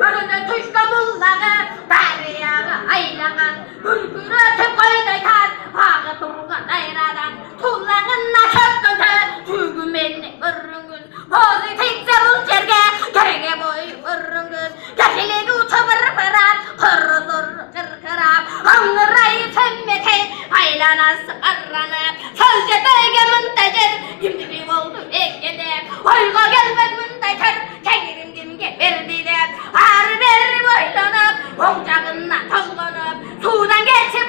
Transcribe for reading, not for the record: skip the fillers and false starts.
Önüne tuşka bullağı, dariyağı aylagan, ülgür ötüp koydaytan, ağı durgan ayradan, tullağınla çökküntü, tügümenni ırrıngız, pozitifse bul çerge, kerege boy ırrıngız, geçilegi uçabır bırak, kırı zırı kırkırap, angırayı temmete, aylanası arranıp, sözce bölge müntecir, kimdiki oldu ekkedip, oyga gelmez müntecir, çekirim kimge verdi de, ağrı verir boylanıp, oncağına tozlanıp, sudan geçir